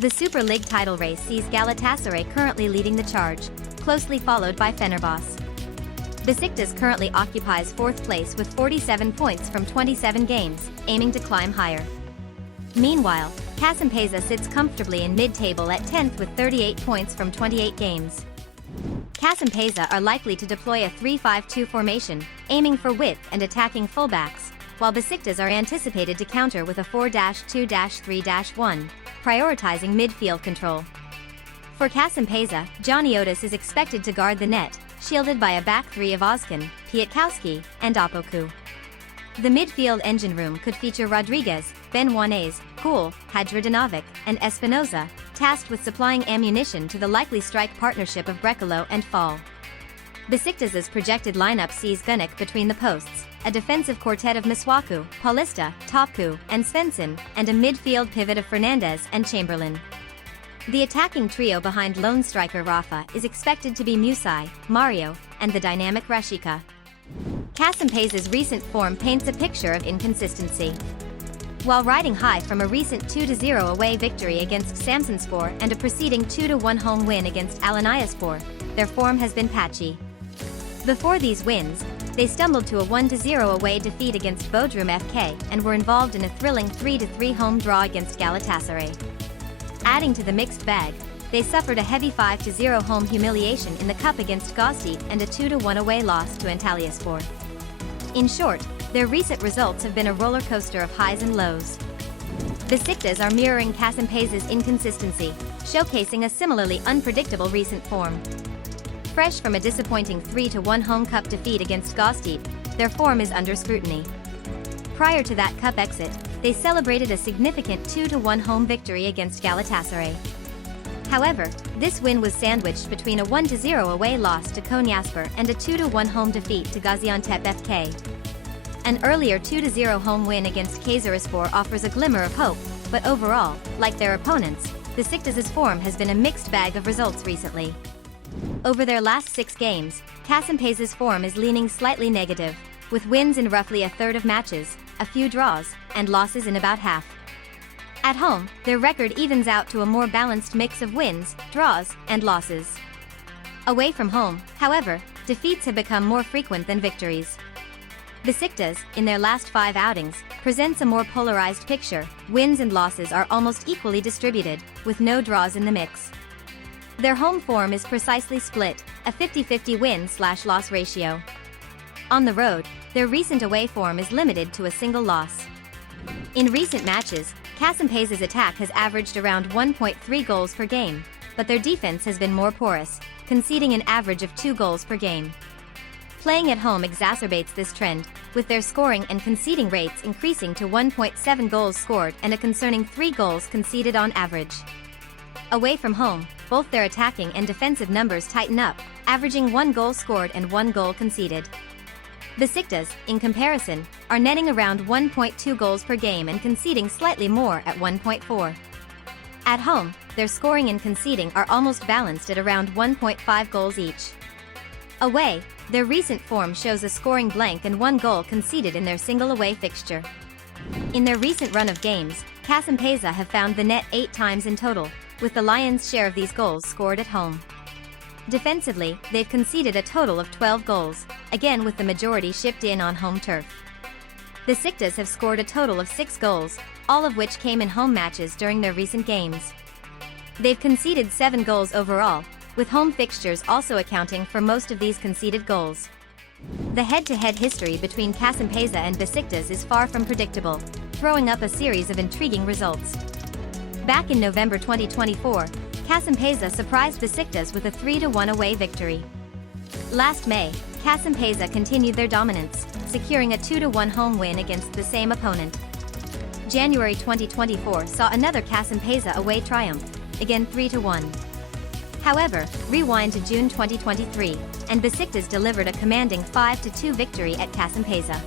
The Super Lig title race sees Galatasaray currently leading the charge, closely followed by Fenerbahçe. Besiktas currently occupies 4th place with 47 points from 27 games, aiming to climb higher. Meanwhile, Kasimpasa sits comfortably in mid-table at 10th with 38 points from 28 games. Kasimpasa are likely to deploy a 3-5-2 formation, aiming for width and attacking fullbacks, while Besiktas are anticipated to counter with a 4-2-3-1, prioritizing midfield control. For Kasimpasa, Janiotis is expected to guard the net, shielded by a back three of Ozkan, Kwiatkowski, and Opoku. The midfield engine room could feature Rodriguez, Ben Juanez, Kool, Hadradinovic, and Espinoza, tasked with supplying ammunition to the likely strike partnership of Brekalo and Fall. Besiktas's projected lineup sees Gunik between the posts, a defensive quartet of Masuaku, Paulista, Topku, and Svensson, and a midfield pivot of Fernandez and Chamberlain. The attacking trio behind lone striker Rafa is expected to be Musai, Mario, and the dynamic Rashica. Kasimpasa's recent form paints a picture of inconsistency. While riding high from a recent 2-0 away victory against Samsunspor and a preceding 2-1 home win against Alanyaspor, their form has been patchy. Before these wins, they stumbled to a 1-0 away defeat against Bodrum FK and were involved in a thrilling 3-3 home draw against Galatasaray. Adding to the mixed bag, they suffered a heavy 5-0 home humiliation in the cup against Gaziantep and a 2-1 away loss to Antalyaspor. In short, their recent results have been a roller coaster of highs and lows. Besiktas are mirroring Kasimpasa's inconsistency, showcasing a similarly unpredictable recent form. Fresh from a disappointing 3-1 home cup defeat against Gaziantep, their form is under scrutiny. Prior to that cup exit, they celebrated a significant 2-1 home victory against Galatasaray. However, this win was sandwiched between a 1-0 away loss to Konyaspor and a 2-1 home defeat to Gaziantep FK. An earlier 2-0 home win against Kayserispor offers a glimmer of hope, but overall, like their opponents, Besiktas's form has been a mixed bag of results recently. Over their last 6 games, Kasimpasa's form is leaning slightly negative, with wins in roughly a third of matches, a few draws, and losses in about half. At home, their record evens out to a more balanced mix of wins, draws, and losses. Away from home, however, defeats have become more frequent than victories. Besiktas, in their last 5 outings, presents a more polarized picture. Wins and losses are almost equally distributed, with no draws in the mix. Their home form is precisely split, a 50-50 win/loss ratio. On the road, their recent away form is limited to a single loss. In recent matches, Kasimpasa's attack has averaged around 1.3 goals per game, but their defense has been more porous, conceding an average of 2 goals per game. Playing at home exacerbates this trend, with their scoring and conceding rates increasing to 1.7 goals scored and a concerning 3 goals conceded on average. Away from home, both their attacking and defensive numbers tighten up, averaging 1 goal scored and 1 goal conceded. Besiktas, in comparison, are netting around 1.2 goals per game and conceding slightly more at 1.4. At home, their scoring and conceding are almost balanced at around 1.5 goals each. Away, their recent form shows a scoring blank and 1 goal conceded in their single away fixture. In their recent run of games, Kasimpasa have found the net 8 times in total, with the Lions' share of these goals scored at home. Defensively, they've conceded a total of 12 goals, again with the majority shipped in on home turf. Besiktas have scored a total of 6 goals, all of which came in home matches during their recent games. They've conceded 7 goals overall, with home fixtures also accounting for most of these conceded goals. The head-to-head history between Kasimpasa and Besiktas is far from predictable, throwing up a series of intriguing results. Back in November 2024, Kasimpasa surprised Besiktas with a 3-1 away victory. Last May, Kasimpasa continued their dominance, securing a 2-1 home win against the same opponent. January 2024 saw another Kasimpasa away triumph, again 3-1. However, rewind to June 2023, and Besiktas delivered a commanding 5-2 victory at Kasimpasa.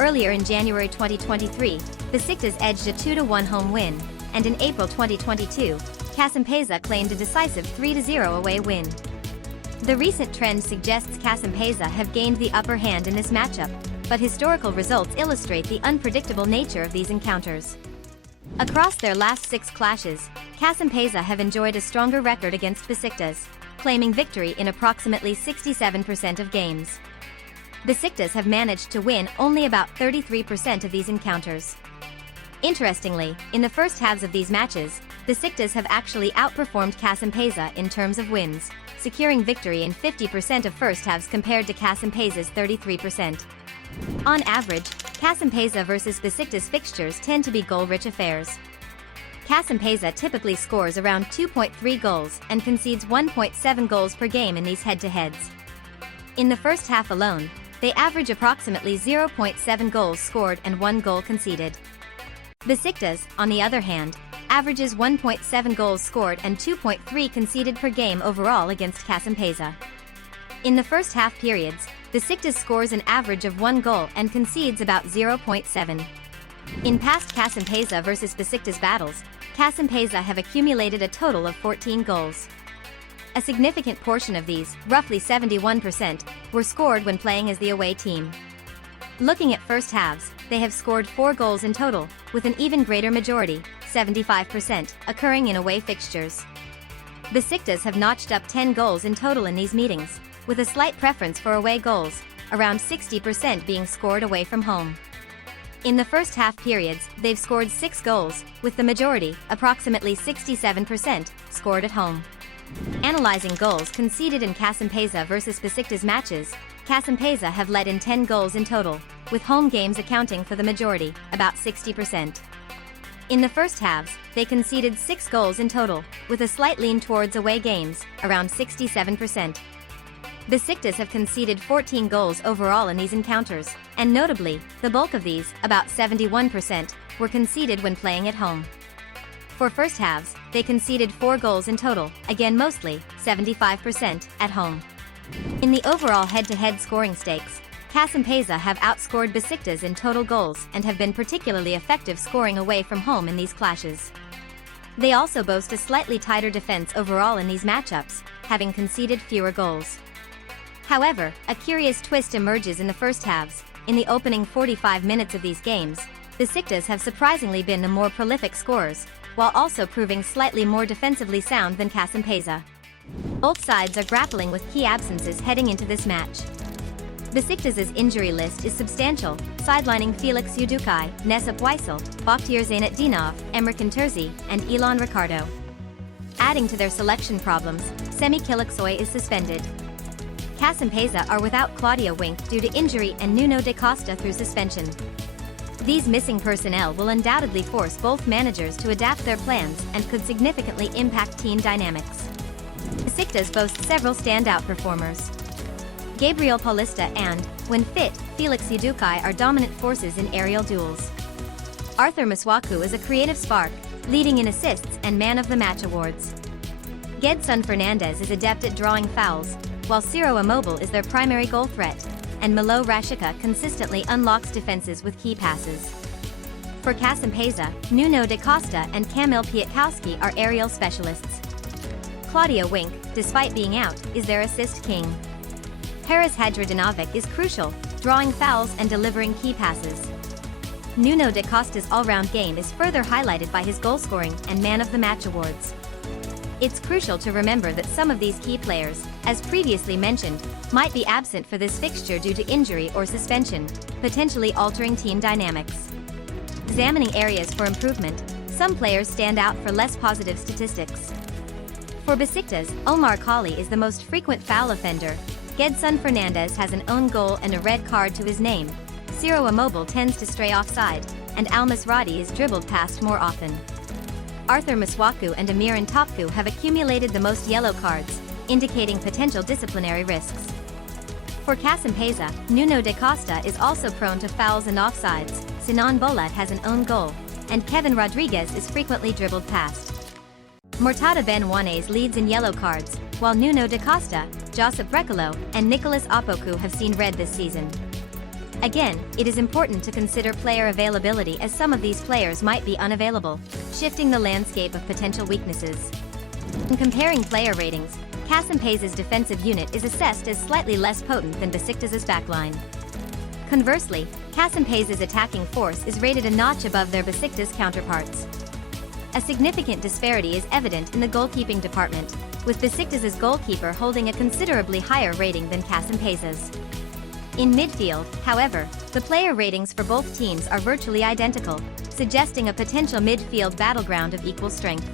Earlier in January 2023, Besiktas edged a 2-1 home win, and in April 2022, Kasimpasa claimed a decisive 3-0 away win. The recent trend suggests Kasimpasa have gained the upper hand in this matchup, but historical results illustrate the unpredictable nature of these encounters. Across their last 6 clashes, Kasimpasa have enjoyed a stronger record against Besiktas, claiming victory in approximately 67% of games. Besiktas have managed to win only about 33% of these encounters. Interestingly, in the first halves of these matches, Besiktas have actually outperformed Kasimpasa in terms of wins, securing victory in 50% of first halves compared to Kasimpasa's 33%. On average, Kasimpasa versus Besiktas fixtures tend to be goal-rich affairs. Kasimpasa typically scores around 2.3 goals and concedes 1.7 goals per game in these head-to-heads. In the first half alone, they average approximately 0.7 goals scored and 1 goal conceded. Besiktas, on the other hand, averages 1.7 goals scored and 2.3 conceded per game overall against Kasimpasa. In the first half periods, Besiktas scores an average of 1 goal and concedes about 0.7. In past Kasimpasa versus Besiktas battles, Kasimpasa have accumulated a total of 14 goals. A significant portion of these, roughly 71%, were scored when playing as the away team. Looking at first halves, they have scored 4 goals in total, with an even greater majority, 75%, occurring in away fixtures. Besiktas have notched up 10 goals in total in these meetings, with a slight preference for away goals, around 60% being scored away from home. In the first half periods, they've scored 6 goals, with the majority, approximately 67%, scored at home. Analyzing goals conceded in Kasimpasa versus Besiktas matches, Kasimpasa have led in 10 goals in total, with home games accounting for the majority, about 60%. In the first halves, they conceded 6 goals in total, with a slight lean towards away games, around 67%. Besiktas have conceded 14 goals overall in these encounters, and notably, the bulk of these, about 71%, were conceded when playing at home. For first halves, they conceded 4 goals in total, again mostly, 75%, at home. In the overall head-to-head scoring stakes, Kasimpasa have outscored Besiktas in total goals and have been particularly effective scoring away from home in these clashes. They also boast a slightly tighter defense overall in these matchups, having conceded fewer goals. However, a curious twist emerges in the first halves. In the opening 45 minutes of these games, Besiktas have surprisingly been the more prolific scorers, while also proving slightly more defensively sound than Kasimpasa. Both sides are grappling with key absences heading into this match. Besiktas' injury list is substantial, sidelining Felix Udukai, Nesip Weissel, Bakhtiar Zainetdinov, Emrekan Terzi, and Ilan Ricardo. Adding to their selection problems, Semih Kılıçsoy is suspended. Kasimpasa are without Claudio Wink due to injury and Nuno da Costa through suspension. These missing personnel will undoubtedly force both managers to adapt their plans and could significantly impact team dynamics. Besiktas boasts several standout performers. Gabriel Paulista and, when fit, Felix Udukai are dominant forces in aerial duels. Arthur Masuaku is a creative spark, leading in assists and Man of the Match awards. Gedson Fernandez is adept at drawing fouls, while Ciro Immobile is their primary goal threat, and Milo Rashica consistently unlocks defenses with key passes. For Kasimpasa, Nuno da Costa and Kamil Piatkowski are aerial specialists. Claudio Wink, despite being out, is their assist king. Haris Hadradinovic is crucial, drawing fouls and delivering key passes. Nuno da Costa's all-round game is further highlighted by his goal-scoring and Man of the Match awards. It's crucial to remember that some of these key players, as previously mentioned, might be absent for this fixture due to injury or suspension, potentially altering team dynamics. Examining areas for improvement, some players stand out for less positive statistics. For Besiktas, Omar Kali is the most frequent foul offender, Gedson Fernandez has an own goal and a red card to his name, Ciro Immobile tends to stray offside, and Almas Radi is dribbled past more often. Arthur Masuaku and Amir Ntopku have accumulated the most yellow cards, indicating potential disciplinary risks. For Kasimpasa, Nuno da Costa is also prone to fouls and offsides, Sinan Bolat has an own goal, and Kevin Rodriguez is frequently dribbled past. Mortada Ben Wanez leads in yellow cards, while Nuno da Costa, Josip Brekalo, and Nicolas Opoku have seen red this season. Again, it is important to consider player availability as some of these players might be unavailable, shifting the landscape of potential weaknesses. In comparing player ratings, Kasimpasa's defensive unit is assessed as slightly less potent than Besiktas' backline. Conversely, Kasimpasa's attacking force is rated a notch above their Besiktas counterparts. A significant disparity is evident in the goalkeeping department, with Besiktas's goalkeeper holding a considerably higher rating than Kasimpasa's. In midfield, however, the player ratings for both teams are virtually identical, suggesting a potential midfield battleground of equal strength.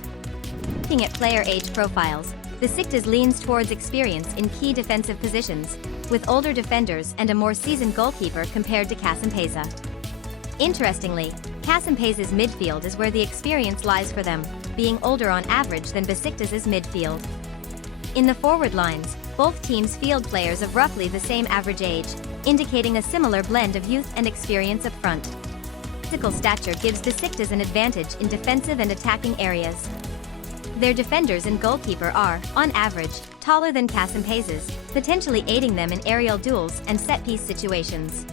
Looking at player age profiles, Besiktas leans towards experience in key defensive positions, with older defenders and a more seasoned goalkeeper compared to Kasimpasa. Interestingly, Kasimpasa's midfield is where the experience lies for them, being older on average than Besiktas's midfield. In the forward lines, both teams field players of roughly the same average age, indicating a similar blend of youth and experience up front. Physical stature gives Besiktas an advantage in defensive and attacking areas. Their defenders and goalkeeper are, on average, taller than Kasimpasa's, potentially aiding them in aerial duels and set-piece situations.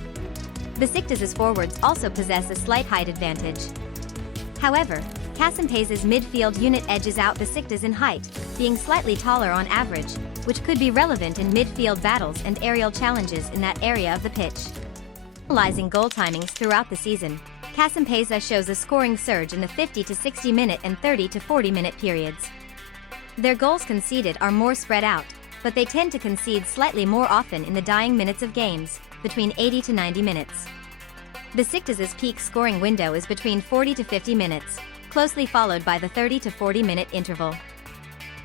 Besiktas's forwards also possess a slight height advantage. However, Kasimpasa's midfield unit edges out Besiktas in height, being slightly taller on average, which could be relevant in midfield battles and aerial challenges in that area of the pitch. Analyzing goal timings throughout the season, Kasimpasa shows a scoring surge in the 50 to 60 minute and 30 to 40 minute periods. Their goals conceded are more spread out, but they tend to concede slightly more often in the dying minutes of games, between 80 to 90 minutes. Besiktas's peak scoring window is between 40 to 50 minutes, closely followed by the 30 to 40 minute interval.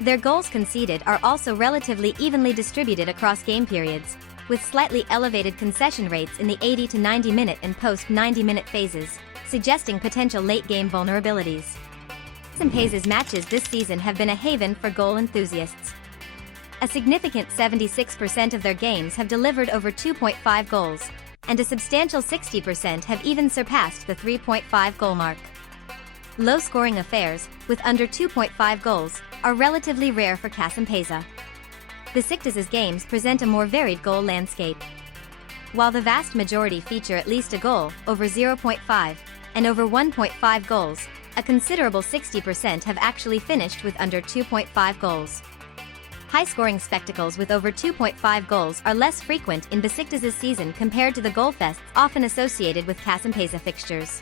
Their goals conceded are also relatively evenly distributed across game periods, with slightly elevated concession rates in the 80 to 90 minute and post-90 minute phases, suggesting potential late-game vulnerabilities. Kasimpasa's matches this season have been a haven for goal enthusiasts. A significant 76% of their games have delivered over 2.5 goals, and a substantial 60% have even surpassed the 3.5 goal mark. Low-scoring affairs, with under 2.5 goals, are relatively rare for Kasimpasa. Besiktas's games present a more varied goal landscape. While the vast majority feature at least a goal, over 0.5, and over 1.5 goals, a considerable 60% have actually finished with under 2.5 goals. High-scoring spectacles with over 2.5 goals are less frequent in Besiktas's season compared to the goal fests often associated with Kasimpasa fixtures.